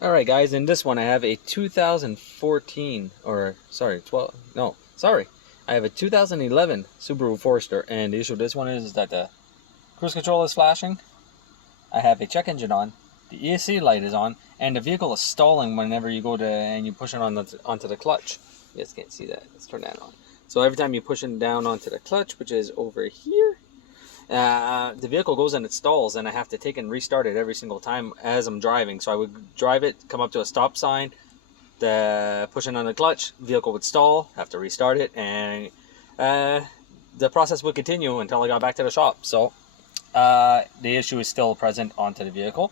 Alright guys, in this one I have a 2014, or sorry, 12, no, sorry. I have a 2011 Subaru Forester, and the issue with this one is that the cruise control is flashing, I have a check engine on, the ESC light is on, and the vehicle is stalling whenever you go to, and you push it onto the clutch. You guys can't see that, let's turn that on. So every time you push it down onto the clutch, which is over here, the vehicle goes and it stalls, and I have to take and restart it every single time as I'm driving. So I would drive it, come up to a stop sign, pushing on the clutch, vehicle would stall, have to restart it, and the process would continue until I got back to the shop. So the issue is still present onto the vehicle.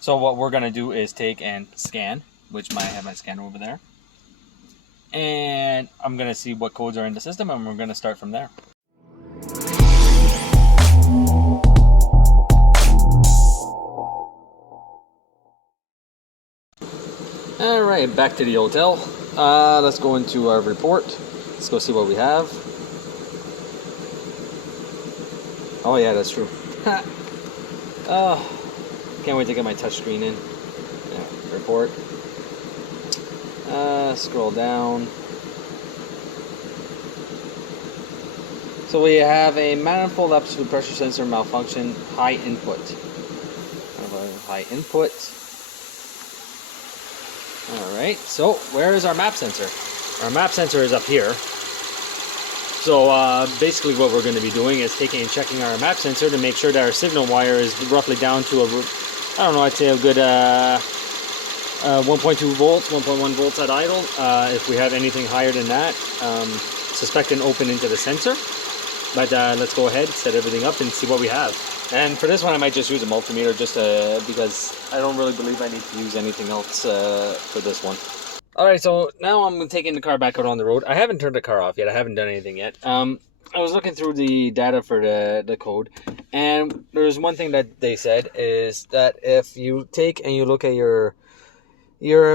So what we're going to do is take and scan, which I have my scanner over there, and I'm going to see what codes are in the system, and we're going to start from there. Alright, back to the hotel. Let's go into our report. Let's go see what we have. Oh yeah, that's true. Oh, can't wait to get my touchscreen in. Yeah, report. Scroll down. So we have a manifold absolute pressure sensor malfunction, high input. High input. Alright, so where is our map sensor? Our map sensor is up here. So basically what we're going to be doing is taking and checking our map sensor to make sure that our signal wire is roughly down to I'd say a good 1.2 volts, 1.1 volts at idle. If we have anything higher than that, suspect an open into the sensor. But let's go ahead, set everything up, and see what we have. And for this one, I might just use a multimeter just because I don't really believe I need to use anything else for this one. Alright, so now I'm taking the car back out on the road. I haven't turned the car off yet. I haven't done anything yet. I was looking through the data for the code, and there's one thing that they said is that if you take and you look at your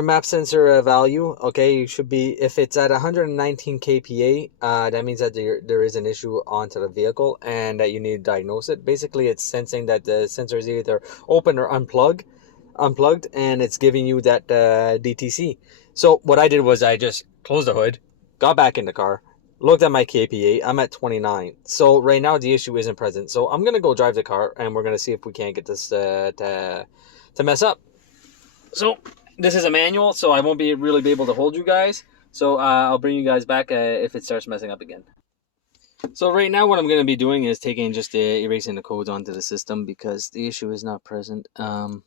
map sensor value, okay, you should be, if it's at 119 kPa, that means that there is an issue onto the vehicle and that you need to diagnose it. Basically, it's sensing that the sensor is either open or unplugged, and it's giving you that DTC. So what I did was I just closed the hood, got back in the car, looked at my kPa. I'm at 29. So right now the issue isn't present. So I'm gonna go drive the car, and we're gonna see if we can't get this to mess up. So this is a manual, so I won't really be able to hold you guys. So I'll bring you guys back if it starts messing up again. So right now what I'm going to be doing is taking just erasing the codes onto the system because the issue is not present. And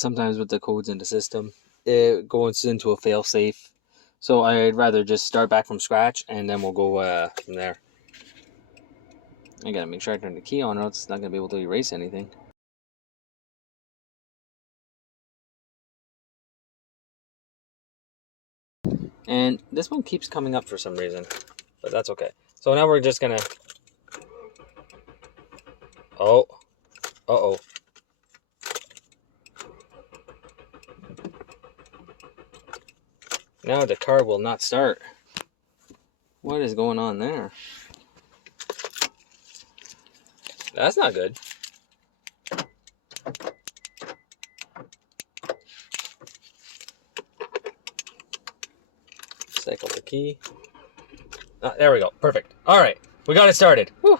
sometimes with the codes in the system, it goes into a fail-safe. So I'd rather just start back from scratch, and then we'll go from there. I gotta make sure I turn the key on, or else it's not going to be able to erase anything. And this one keeps coming up for some reason, but that's okay. So now we're just gonna, uh-oh. Now the car will not start. What is going on there? That's not good. Cycle the key. There we go. Perfect. Alright. We got it started. Whew.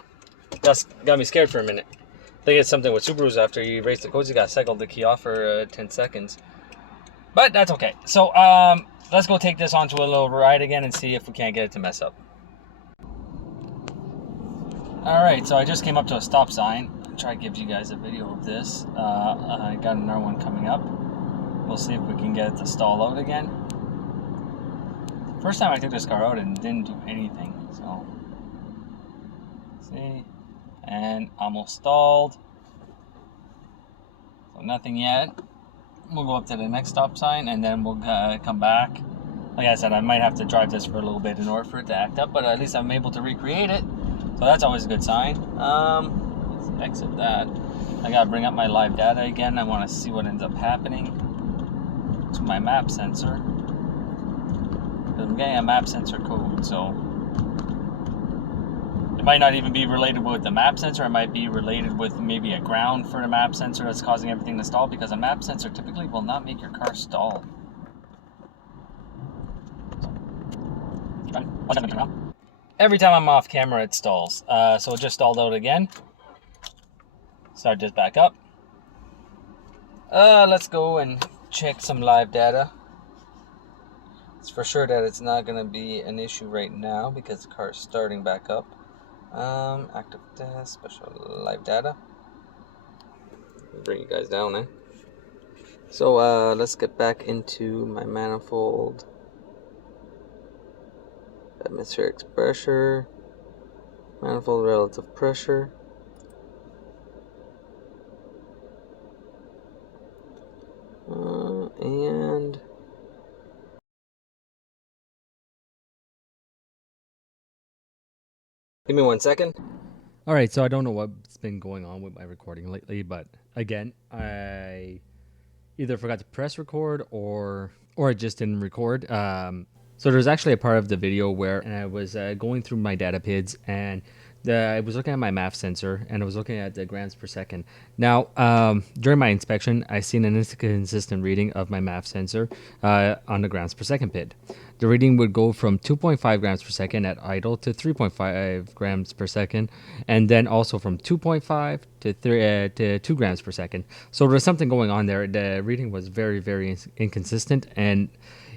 That's got me scared for a minute. I think it's something with Subarus. After you erase the codes, you got to cycle the key off for 10 seconds. But that's okay. So let's go take this onto a little ride again and see if we can't get it to mess up. Alright, so I just came up to a stop sign. I'll try to give you guys a video of this. I got another one coming up. We'll see if we can get it to stall out again. First time I took this car out and didn't do anything, so see, and almost stalled, so nothing yet. We'll go up to the next stop sign, and then we'll come back. Like I said, I might have to drive this for a little bit in order for it to act up, but at least I'm able to recreate it, so that's always a good sign. Let's exit that. I gotta bring up my live data again. I want to see what ends up happening to my map sensor. I'm getting a map sensor code, so It might not even be related with the map sensor. It might be related with maybe a ground for the map sensor that's causing everything to stall, because a map sensor typically will not make your car stall. Every time I'm off camera, it stalls. So it just stalled out again. Start this back up. Let's go and check some live data. It's for sure that it's not going to be an issue right now because the car is starting back up. Active test, special live data. Bring you guys down, eh? So let's get back into my manifold. Atmospheric pressure, manifold relative pressure. And give me 1 second. All right, so I don't know what's been going on with my recording lately, but again, I either forgot to press record or I just didn't record. So there's actually a part of the video where I was going through my data PIDs, and I was looking at my MAF sensor, and I was looking at the grams per second. Now, during my inspection, I seen an inconsistent reading of my MAF sensor on the grams per second PID. The reading would go from 2.5 grams per second at idle to 3.5 grams per second, and then also from 2.5 to 2 grams per second. So there's something going on there. The reading was very, very inconsistent, and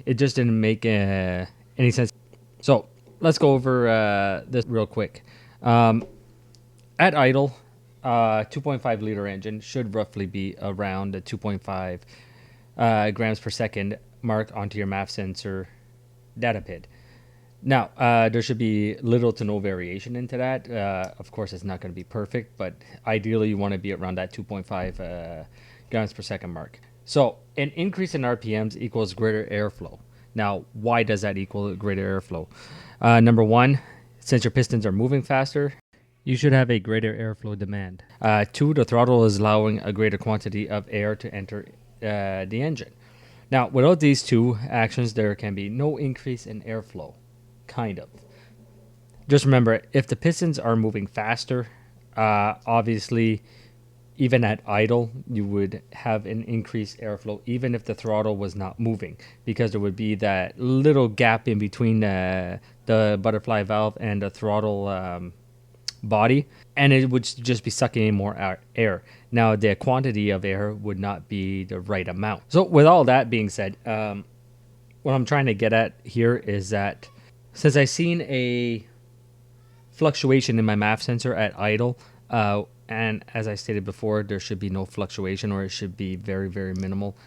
it just didn't make any sense. So let's go over this real quick. At idle, 2.5 liter engine should roughly be around the 2.5 grams per second mark onto your MAF sensor data PID. Now, there should be little to no variation into that. Of course, it's not going to be perfect, but ideally you want to be around that 2.5 grams per second mark. So an increase in RPMs equals greater airflow. Now, why does that equal greater airflow? Number one, since your pistons are moving faster, you should have a greater airflow demand. Two, the throttle is allowing a greater quantity of air to enter the engine. Now, without these two actions, there can be no increase in airflow, kind of. Just remember, if the pistons are moving faster, obviously, even at idle, you would have an increased airflow, even if the throttle was not moving, because there would be that little gap in between the butterfly valve and the throttle body, and it would just be sucking in more air. Now, the quantity of air would not be the right amount. So with all that being said, what I'm trying to get at here is that since I seen a fluctuation in my MAF sensor at idle, and as I stated before, there should be no fluctuation, or it should be very, very minimal.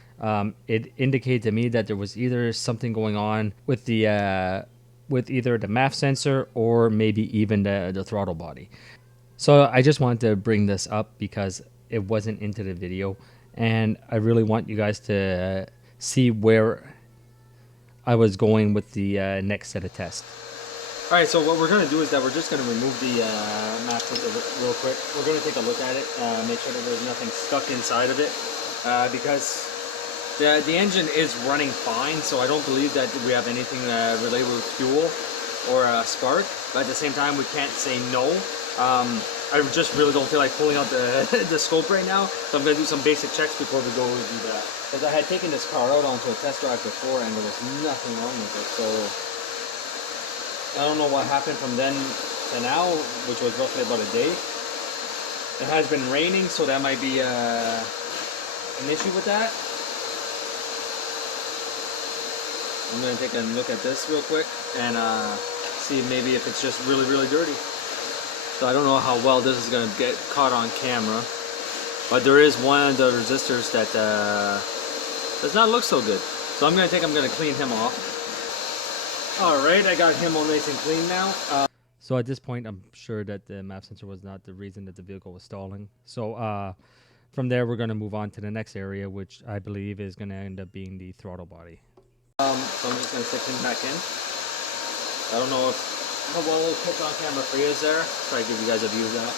It indicated to me that there was either something going on with the with either the MAF sensor or maybe even the throttle body. So I just wanted to bring this up because it wasn't into the video, and I really want you guys to see where I was going with the next set of tests. All right, so what we're going to do is that we're just going to remove the map sensor real quick. We're going to take a look at it, make sure that there's nothing stuck inside of it, because the engine is running fine, so I don't believe that we have anything related with fuel or spark, but at the same time, we can't say no. I just really don't feel like pulling out the, the scope right now, so I'm going to do some basic checks before we go do that. Because I had taken this car out onto a test drive before, and there was nothing wrong with it, so I don't know what happened from then to now, which was roughly about a day. It has been raining, so that might be an issue with that. I'm going to take a look at this real quick and see maybe if it's just really, really dirty. So I don't know how well this is going to get caught on camera, but there is one of the resistors that does not look so good. So I'm going to clean him off. Alright, I got him all nice and clean now. So at this point, I'm sure that the map sensor was not the reason that the vehicle was stalling. So from there, we're going to move on to the next area, which I believe is going to end up being the throttle body. So I'm just going to stick him back in. I don't know how well it'll pick on camera for you there. Try to give you guys a view of that.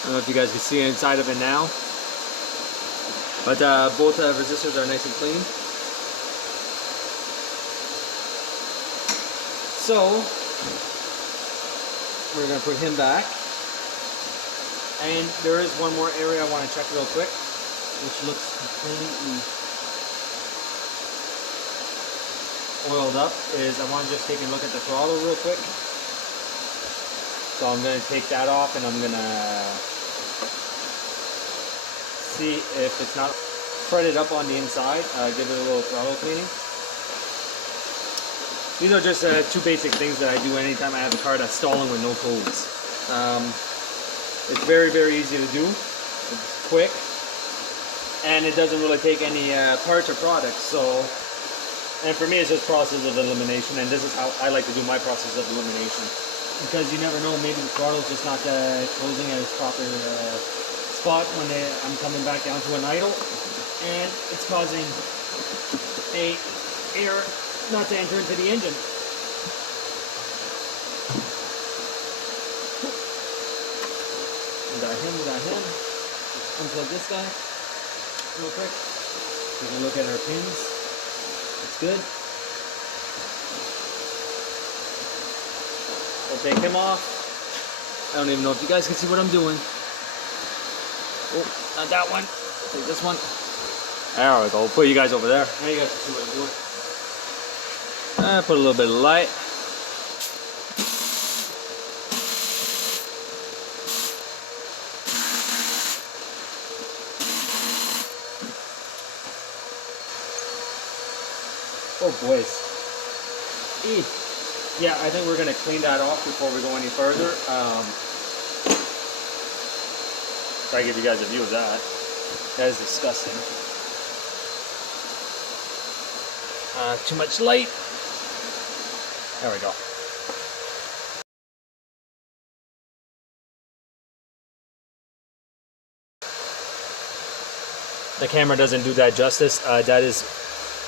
I don't know if you guys can see inside of it now. But both resistors are nice and clean. So, we're gonna put him back. And there is one more area I want to check real quick, which looks completely oiled up. Is I want to just take a look at the throttle real quick. So I'm gonna take that off, and I'm gonna see if it's not fretted up on the inside. Give it a little throttle cleaning. These are just two basic things that I do anytime I have a car that's stalling with no codes. It's very, very easy to do. It's quick, and it doesn't really take any parts or products. So, and for me, it's just process of elimination, and this is how I like to do my process of elimination. Because you never know, maybe the throttle's just not closing at its proper spot when I'm coming back down to an idle, and it's causing air not to enter into the engine. We got him. Let's unplug this guy real quick. Take a look at our pins. It's good. We'll take him off. I don't even know if you guys can see what I'm doing. Oh, not that one. Take this one. There we go. We'll put you guys over there. Now you guys can see what I'm doing. Put a little bit of light. Oh boys. Yeah, I think we're gonna clean that off before we go any further. Try to give you guys a view of that. That is disgusting. Too much light. There we go. The camera doesn't do that justice. That is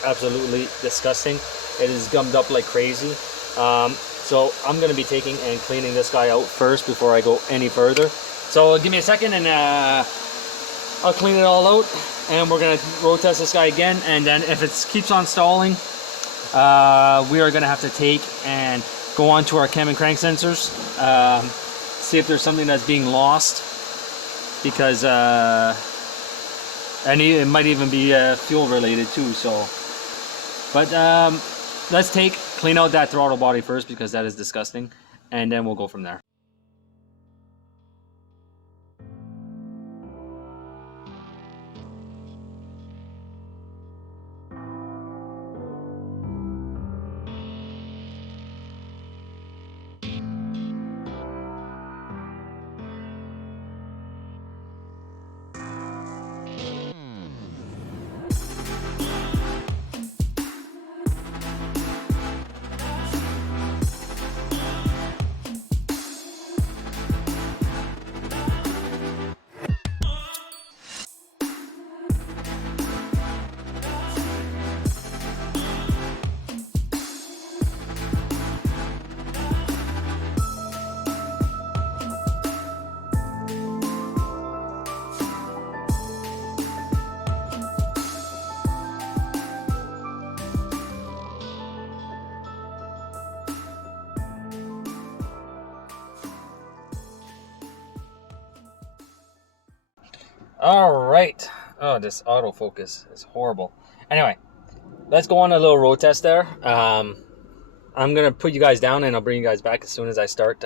absolutely disgusting. It is gummed up like crazy. So I'm going to be taking and cleaning this guy out first before I go any further. So give me a second, and I'll clean it all out, and we're going to road test this guy again. And then if it keeps on stalling, we are going to have to take and go on to our cam and crank sensors, see if there's something that's being lost, because and it might even be fuel related too. So, but let's clean out that throttle body first, because that is disgusting, and then we'll go from there. All right. Oh, this autofocus is horrible. Anyway, let's go on a little road test there. I'm gonna put you guys down, and I'll bring you guys back as soon as I start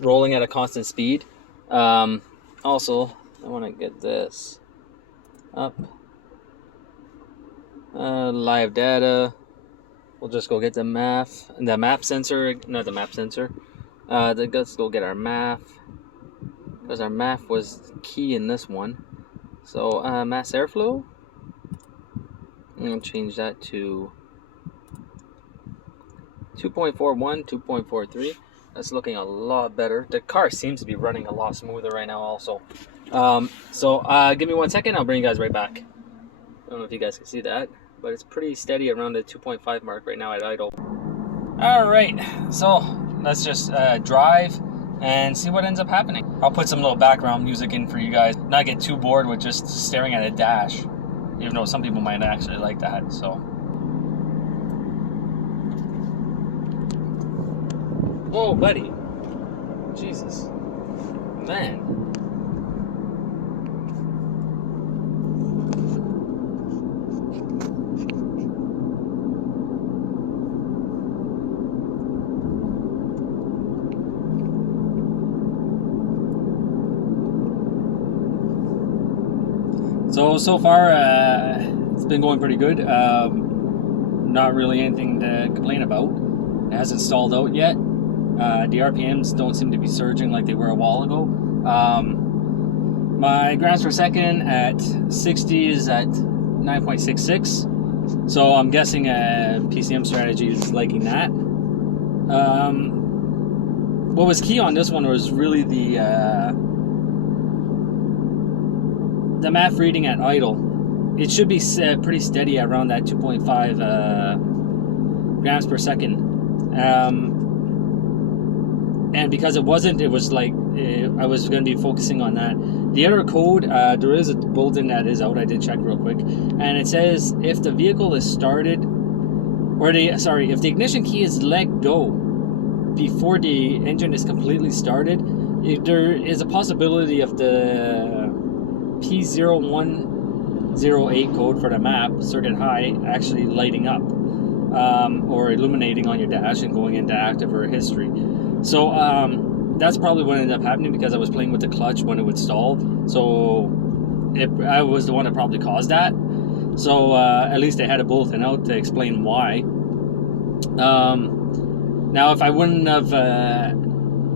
rolling at a constant speed. Also, I want to get this up. Live data. We'll just go get the map sensor. Not the map sensor. Let's go get our map, because our map was key in this one. So mass airflow, I'm going to change that to 2.41, 2.43. That's looking a lot better. The car seems to be running a lot smoother right now also. Give me 1 second, I'll bring you guys right back. I don't know if you guys can see that, but it's pretty steady around the 2.5 mark right now at idle. Alright, so let's just drive and see what ends up happening. I'll put some little background music in for you guys, not get too bored with just staring at a dash, even though some people might actually like that. So, whoa buddy, Jesus. Man. So far, it's been going pretty good. Not really anything to complain about. It hasn't stalled out yet. The RPMs don't seem to be surging like they were a while ago. My grams per second at 60 is at 9.66. So I'm guessing PCM strategy is liking that. What was key on this one was really the map reading at idle. It should be pretty steady around that 2.5 grams per second. And because it wasn't, it was like I was going to be focusing on that. The other code, there is a bulletin that is out. I did check real quick, and it says if the vehicle is started, or if the ignition key is let go before the engine is completely started, there is a possibility of the P0108 code for the map circuit high actually lighting up or illuminating on your dash and going into active or history. So that's probably what ended up happening, because I was playing with the clutch when it would stall. So I was the one that probably caused that. So at least they had a bulletin out to explain why. Now, if I wouldn't have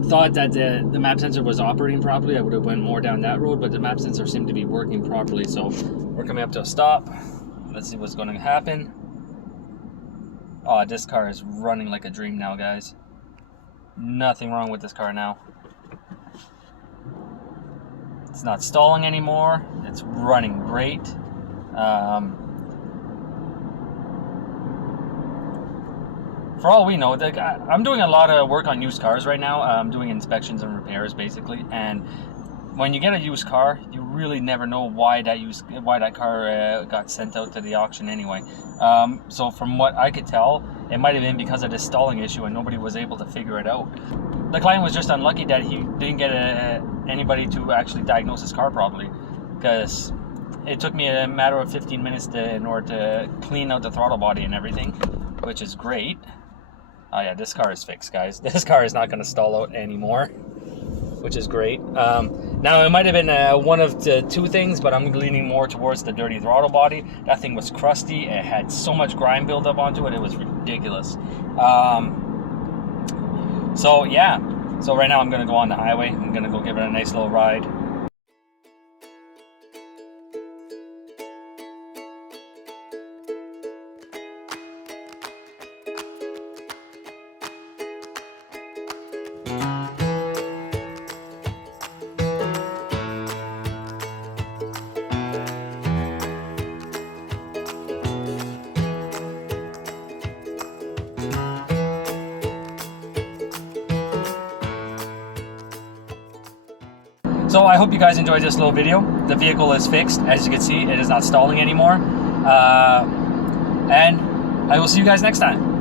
thought that the map sensor was operating properly, I would have went more down that road, but the map sensor seemed to be working properly. So we're coming up to a stop. Let's see what's going to happen. Oh, this car is running like a dream now, guys. Nothing wrong with this car now. It's not stalling anymore. It's running great. For all we know, I'm doing a lot of work on used cars right now. I'm doing inspections and repairs, basically. And when you get a used car, you really never know why that car got sent out to the auction anyway. So from what I could tell, it might have been because of this stalling issue and nobody was able to figure it out. The client was just unlucky that he didn't get anybody to actually diagnose his car properly, because it took me a matter of 15 minutes in order to clean out the throttle body and everything, which is great. Oh yeah, this car is fixed, guys. This car is not going to stall out anymore, which is great. Now, it might have been one of the two things, but I'm leaning more towards the dirty throttle body. That thing was crusty. It had so much grime buildup onto it. It was ridiculous. So yeah. So right now I'm going to go on the highway. I'm going to go give it a nice little ride. So I hope you guys enjoyed this little video. The vehicle is fixed. As you can see, it is not stalling anymore. And I will see you guys next time.